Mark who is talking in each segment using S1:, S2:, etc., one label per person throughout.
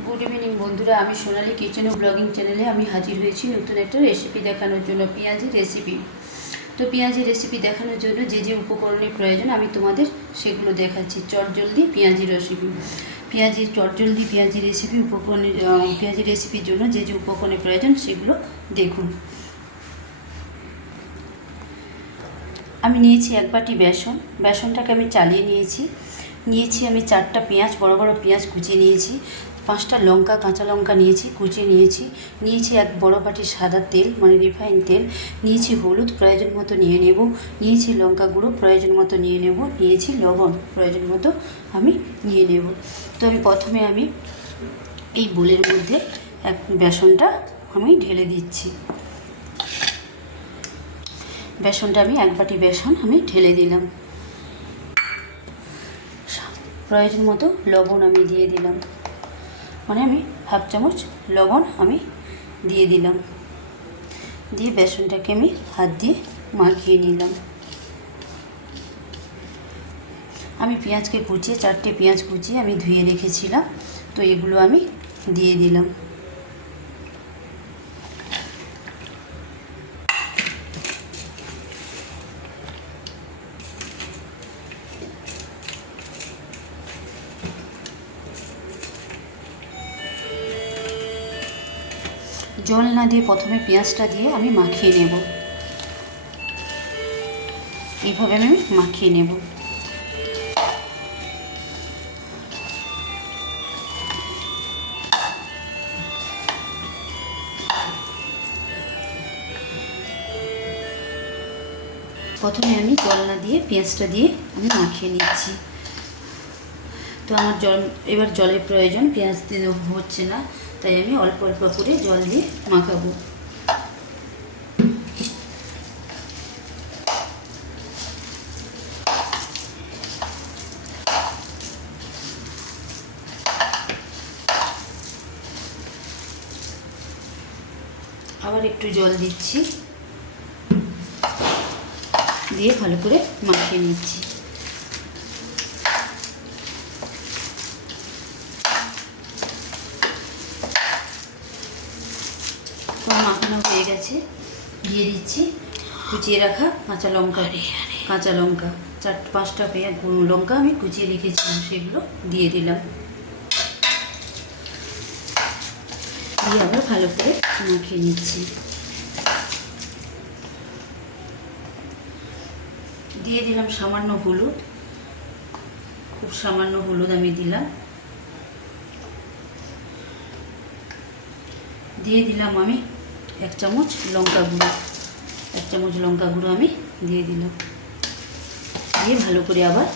S1: Good evening বন্ধুরা। আমি সোনালি kitchen ও blogging চ্যানেলে আমি হাজির হয়েছি নতুন একটা রেসিপি দেখানোর জন্য পেঁয়াজি রেসিপি তো পেঁয়াজি রেসিপি দেখানোর জন্য যে যে উপকরণের প্রয়োজন, আমি তোমাদের সেগুলো দেখাচ্ছি। চটজলদি পেঁয়াজি রেসিপি পেঁয়াজি চটজলদি পেঁয়াজি রেসিপি উপকরণের পেঁয়াজি রেসিপির জন্য যে যে উপকরণের প্রয়োজন, সেগুলো দেখুন। আমি নিয়েছি এক বাটি বেসন। বেসনটাকে আমি চালিয়ে নিয়েছি। নিয়েছি আমি চারটা পেঁয়াজ, বড় বড় পেঁয়াজ কুচিয়ে নিয়েছি। পাঁচটা লঙ্কা, কাঁচা লঙ্কা নিয়েছি, কুচিয়ে নিয়েছি। নিয়েছি এক বড় বাটি সাদা তেল মানে রিফাইন তেল। নিয়েছি হলুদ, প্রয়োজন মতো নিয়ে নেব। নিয়েছি লঙ্কা গুঁড়ো, প্রয়োজন মতো নিয়ে নেব। নিয়েছি লবণ, প্রয়োজন মতো আমি নিয়ে নেব। তো আমি প্রথমে আমি এই বোলের মধ্যে এক বেসনটা আমি ঢেলে দিচ্ছি। বেসনটা আমি এক বাটি বেসন আমি ঢেলে দিলাম। প্রয়োজন মতো লবণ আমি দিয়ে দিলাম। মানে আমি হাফ চামচ লবণ আমি দিয়ে দিলাম। দিয়ে বেসনটাকে আমি হাত দিয়ে মাখিয়ে নিলাম। আমি পেঁয়াজকে কুচিয়ে, চারটে পেঁয়াজ কুচিয়ে আমি ধুয়ে রেখেছিলাম, তো এগুলো আমি দিয়ে দিলাম। জল না দিয়ে প্রথমে পেঁয়াজটা দিয়ে আমি মাখিয়ে নেব। এইভাবে আমি মাখিয়ে নেব। প্রথমে আমি জল না দিয়ে পেঁয়াজটা দিয়ে আমি মাখিয়ে নিচ্ছি। তো আমার জল, এবার জলের প্রয়োজন, পেঁয়াজ দিয়ে হচ্ছে না। তাই আমি অল্প অল্প করে জল দিয়ে মাখাবো। আবার একটু জল দিচ্ছি। দিয়ে ভালো করে মাখিয়ে নিচ্ছি তো মাখানো গেছে দিয়ে দিচ্ছি। কুচিয়ে রাখা কাঁচা লঙ্কা। কাঁচা লঙ্কা চার পাঁচটা পেঁয়াজ লঙ্কা আমি কুচিয়ে রেখেছিলাম সেগুলো দিয়ে দিলাম। দিয়ে আবার ভালো করে মাখিয়ে নিচ্ছি। দিয়ে দিলাম সামান্য হলুদ। খুব সামান্য হলুদ আমি দিলাম। দিয়ে দিলাম আমি এক চামচ লঙ্কা গুঁড়ো। এক চামচ লঙ্কা গুঁড়ো আমি দিয়ে দিলাম। দিয়ে ভালো করে আবার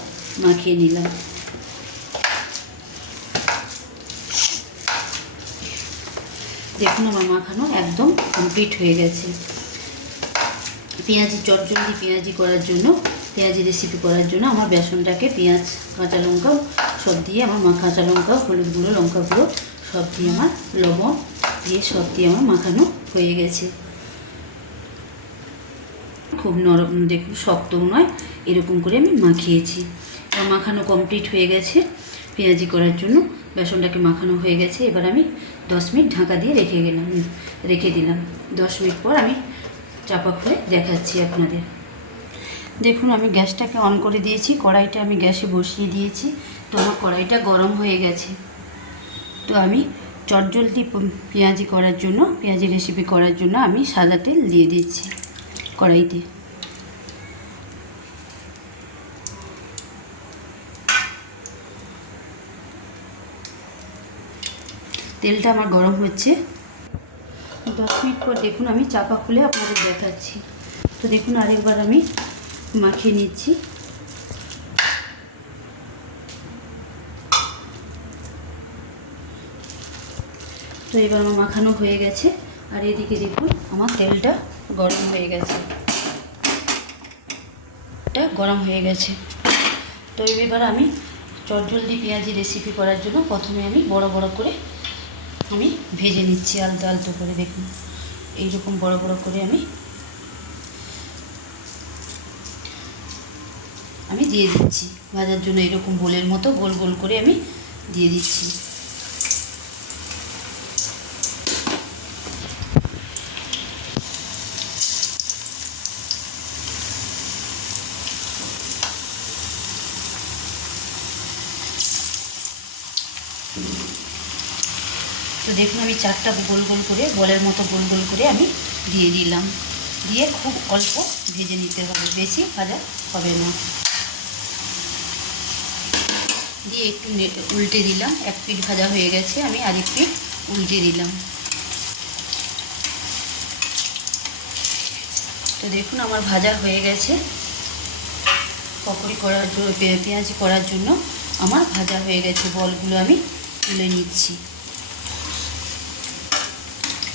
S1: মাখিয়ে নিলাম। দেখুন আমার মাখানো একদম কমপ্লিট হয়ে গেছে। পেঁয়াজি চটজলদি পেঁয়াজি করার জন্য, পেঁয়াজি রেসিপি করার জন্য আমার বেসনটাকে পেঁয়াজ, কাঁচা লঙ্কা সব দিয়ে আমার মা কাঁচা লঙ্কা, হলুদ গুঁড়ো, লঙ্কা গুঁড়ো সব দিয়ে আমার লবণ দিয়ে সব দিয়ে আমার মাখানো হয়ে গেছে। খুব নরম দেখুন শক্তও নয়, এরকম করে আমি মাখিয়েছি। মাখানো কমপ্লিট হয়ে গেছে। পেঁয়াজি করার জন্য বেসনটাকে মাখানো হয়ে গেছে। এবার আমি দশ মিনিট ঢাকা দিয়ে রেখে গেলাম, রেখে দিলাম। দশ মিনিট পর আমি চাপা খুলে দেখাচ্ছি আপনাদের। দেখুন, আমি গ্যাসটাকে অন করে দিয়েছি। কড়াইটা আমি গ্যাসে বসিয়ে দিয়েছি। তো আমার কড়াইটা গরম হয়ে গেছে। তো আমি চটজলদি পেঁয়াজি করার জন্য, পেঁয়াজি রেসিপি করার জন্য আমি সাদা তেল দিয়ে দিচ্ছি কড়াইতে। তেলটা আমার গরম হচ্ছে। দশ মিনিট পর দেখুন আমি চাপা খুলে আপনাদের দেখাচ্ছি। তো দেখুন আরেকবার আমি মাখিয়ে নিচ্ছি। তো এবার আমার মাখানো হয়ে গেছে। আর এদিকে দেখুন, আমার তেলটা গরম হয়ে গেছে। এটা গরম হয়ে গেছে। তো এবার আমি চটজলদি পেঁয়াজি রেসিপি করার জন্য প্রথমে আমি বড় বড় করে আমি ভেজে নিচ্ছি, আলতো আলতো করে দেখুন। এইরকম বড় বড় করে আমি আমি দিয়ে দিচ্ছি। ভাজার জন্য এরকম গোলের মতো গোল গোল করে আমি দিয়ে দিচ্ছি। তো দেখুন, আমি চারটা গোল গোল করে, বলের মতো গোল গোল করে আমি দিয়ে দিলাম। দিয়ে খুব অল্প ভেজে নিতে হবে। বেশি ভাজা হবে না। দিয়ে একটু উল্টে দিলাম। এক পিঠ ভাজা হয়ে গেছে। আমি আরেক পিঠ উল্টে দিলাম। তো দেখুন, আমার ভাজা হয়ে গেছে। পকোড়ি করার জন্য পেঁয়াজি করার জন্য আমার ভাজা হয়ে গেছে। বলগুলো আমি তুলে নিচ্ছি।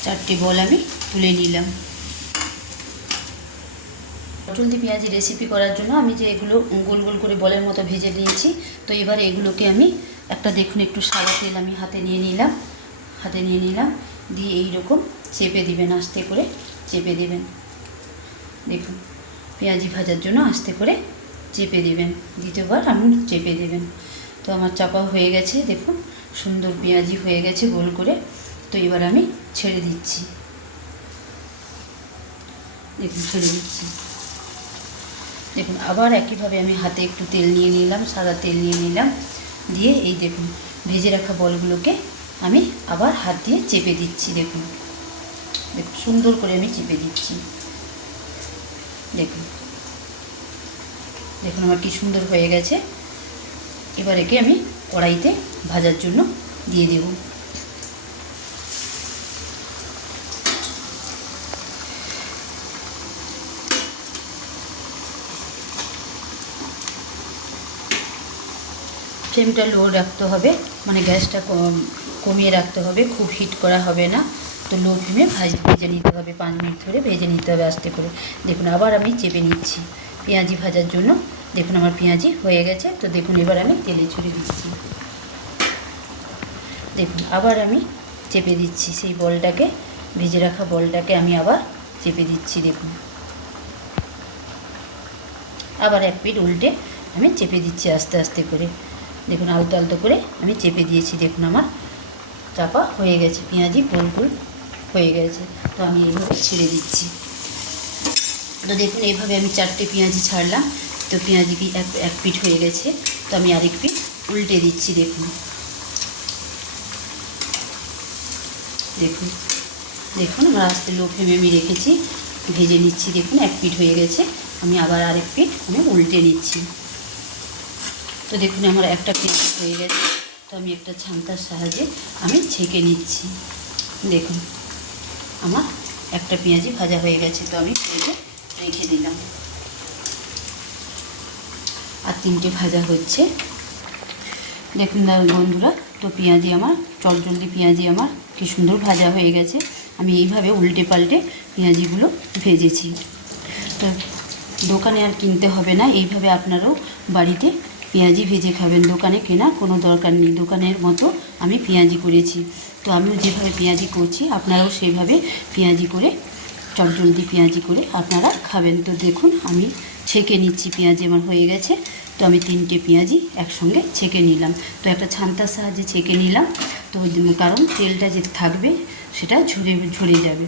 S1: চারটে বল আমি তুলে নিলাম। পটল দিয়ে পেঁয়াজি রেসিপি করার জন্য আমি যে এগুলো গোল গোল করে বলের মতো ভেজে নিয়েছি, তো এবার এগুলোকে আমি একটা দেখুন একটু সাদা তেল আমি হাতে নিয়ে নিলাম। হাতে নিয়ে নিলাম, দিয়ে এই রকম চেপে দিবেন, আস্তে করে চেপে দিবেন। দেখুন, পেঁয়াজি ভাজার জন্য আস্তে করে চেপে দিবেন। দ্বিতীয়বার আপনি চেপে দেবেন। তো আমার চাপা হয়ে গেছে, দেখুন। সুন্দর পেঁয়াজি হয়ে গেছে গোল করে। তো এবার আমি ছেড়ে দিচ্ছি। দেখুন, ছেড়ে দিচ্ছি। দেখুন, আবার একইভাবে আমি হাতে একটু তেল নিয়ে নিলাম, সাদা তেল নিয়ে নিলাম। দিয়ে এই দেখুন, ভেজে রাখা বলগুলোকে আমি আবার হাত দিয়ে চেপে দিচ্ছি, দেখুন। দেখুন, সুন্দর করে আমি চেপে দিচ্ছি। দেখুন। দেখুন, আমার কি সুন্দর হয়ে গেছে। এবার একে আমি কড়াইতে ভাজার জন্য দিয়ে দেব। ফ্লেমটা লো রাখতে হবে মানে গ্যাসটা কম- কমিয়ে রাখতে হবে, খুব হিট করা হবে না। তো লো ফ্লেমে ভাজ, ভেজে নিতে হবে, পাঁচ মিনিট ধরে ভেজে নিতে হবে আস্তে করে। দেখুন, আবার আমি চেপে নিচ্ছি। পেঁয়াজি ভাজার জন্য দেখুন আমার পেঁয়াজি হয়ে গেছে, তো দেখুন এবার আমি তেলে ছড়িয়ে দিচ্ছি। দেখুন, আবার আমি চেপে দিচ্ছি সেই বলটাকে, ভেজে রাখা বলটাকে আমি আবার চেপে দিচ্ছি, দেখুন। আবার এক পিঠ উল্টে আমি চেপে দিচ্ছি আস্তে আস্তে করে। দেখুন, আলতো আলতো করে আমি চেপে দিয়েছি, দেখুন আমার চাপা হয়ে গেছে, পেঁয়াজি গোল গোল হয়ে গেছে, তো আমি এইভাবে ছেড়ে দিচ্ছি। তো দেখুন, এইভাবে আমি চারটে পেঁয়াজি ছাড়লাম তো পেঁয়াজি এক এক পিঠ হয়ে গেছে, তো আমি আরেক পিঠ উল্টে দিচ্ছি, দেখুন। দেখুন দেখুন, আমার আস্তে লো ফ্লেমে আমি রেখেছি, ভেজে নিচ্ছি, দেখুন, এক পিঠ হয়ে গেছে, আমি আবার আরেক পিঠ আমি উল্টে নিচ্ছি। তো দেখুন, আমার একটা পেঁয়াজ হয়ে গেছে, তো আমি একটা ছামতার সাহায্যে আমি ছেঁকে নিচ্ছি। দেখুন, আমার একটা পেঁয়াজি ভাজা হয়ে গেছে, তো আমি রেখে দিলাম। তিনটে ভাজা হচ্ছে। দেখুন দাদা বন্ধুরা, তো পেঁয়াজি আমার চলচলদি পেঁয়াজি আমার কি সুন্দর ভাজা হয়ে গেছে। আমি এইভাবে উল্টে পাল্টে পেঁয়াজিগুলো ভেজেছি। তো দোকানে আর কিনতে হবে না, এইভাবে আপনারাও বাড়িতে পেঁয়াজি ভেজে খাবেন। দোকানে কেনা কোনো দরকার নেই, দোকানের মতো আমি পেঁয়াজি করেছি। তো আমিও যেভাবে পেঁয়াজি করছি, আপনারাও সেইভাবে পেঁয়াজি করে, চটজলদি পেঁয়াজি করে আপনারা খাবেন। তো দেখুন, আমি ছেঁকে নিচ্ছি, পেঁয়াজি আমার হয়ে গেছে। তো আমি তিনটে পেঁয়াজি একসঙ্গে ছেঁকে নিলাম। তো একটা ছান্তার সাহায্যে ছেঁকে নিলাম। তো কারণ তেলটা যে থাকবে সেটা ঝরে ঝরে যাবে।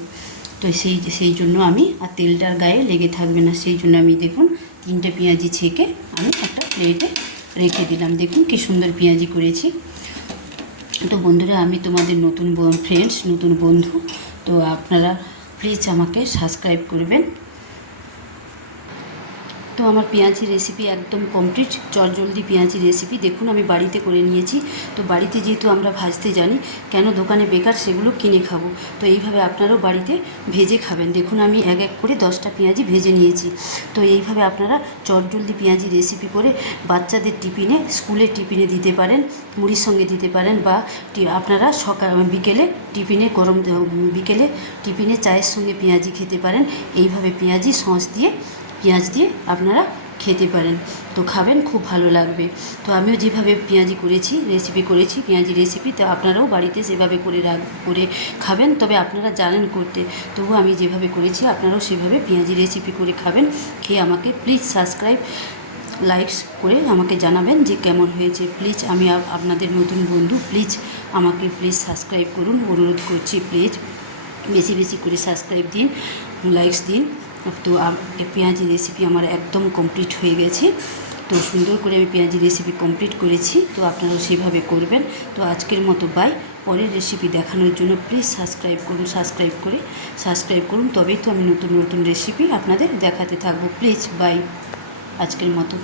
S1: তো সেই সেই জন্য আমি আর তেলটার গায়ে লেগে থাকবে না। সেই জন্য আমি দেখুন তিনটে পেঁয়াজি ছেঁকে আমি একটা প্লেটে রেখে দিলাম। দেখুন কি সুন্দর পেঁয়াজি করেছি। তো বন্ধুরা, আমি তোমাদের নতুন ফ্রেন্ডস নতুন বন্ধু, তো আপনারা প্লিজ আমাকে সাবস্ক্রাইব করবেন। তো আমার পেঁয়াজি রেসিপি একদম কমপ্লিট জলদি পেঁয়াজি রেসিপি দেখুন, আমি বাড়িতে করে নিয়েছি। তো বাড়িতে যেহেতু আমরা ভাজতে জানি, কেন দোকানে বেকার সেগুলো কিনে খাব। তো এইভাবে আপনারাও বাড়িতে ভেজে খাবেন। দেখুন, আমি এক এক করে দশটা পেঁয়াজি ভেজে নিয়েছি। তো এইভাবে আপনারা চটজলদি পেঁয়াজি রেসিপি করে বাচ্চাদের টিফিনে, স্কুলের টিফিনে দিতে পারেন, মুড়ির সঙ্গে দিতে পারেন বা আপনারা সকাল, বিকেলে টিফিনে গরম, বিকেলে টিফিনে চায়ের সঙ্গে পেঁয়াজি খেতে পারেন। এইভাবে পেঁয়াজি সস দিয়ে পেঁয়াজ দিয়ে আপনারা খেতে পারেন। তো খাবেন, খুব ভালো লাগবে। তো আমিও যেভাবে পেঁয়াজি করেছি রেসিপি করেছি, পেঁয়াজি রেসিপি তো আপনারাও বাড়িতে সেভাবে করে রাখ, করে খাবেন। তবে আপনারা জানেন করতে। তবু আমি যেভাবে করেছি, আপনারাও সেভাবে পেঁয়াজি রেসিপি করে খাবেন। খেয়ে আমাকে প্লিজ সাবস্ক্রাইব লাইকস করে আমাকে জানাবেন যে কেমন হয়েছে। প্লিজ আমি আপনাদের নতুন বন্ধু প্লিজ আমাকে প্লিজ সাবস্ক্রাইব করুন। অনুরোধ করছি প্লিজ বেশি বেশি করে সাবস্ক্রাইব দিন লাইকস দিন। তো পেঁয়াজি রেসিপি আমার একদম কমপ্লিট হয়ে গেছে। তো সুন্দর করে আমি পেঁয়াজি রেসিপি কমপ্লিট করেছি। তো আপনারাও সেভাবে করবেন। তো আজকের মতো বাই পরের রেসিপি দেখানোর জন্য প্লিজ সাবস্ক্রাইব করুন সাবস্ক্রাইব করে সাবস্ক্রাইব করুন। তবেই তো আমি নতুন নতুন রেসিপি আপনাদের দেখাতে থাকব। প্লিজ বাই আজকের মতো।